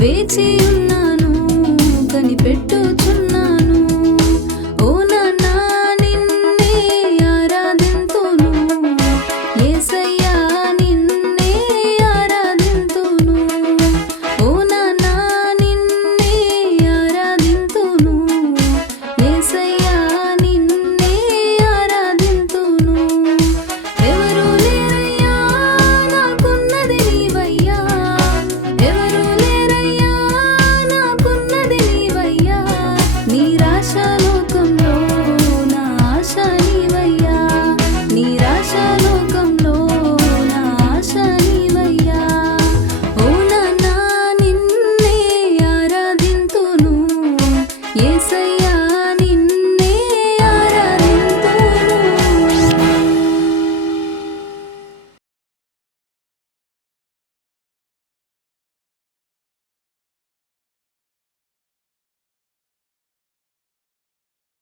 waiting.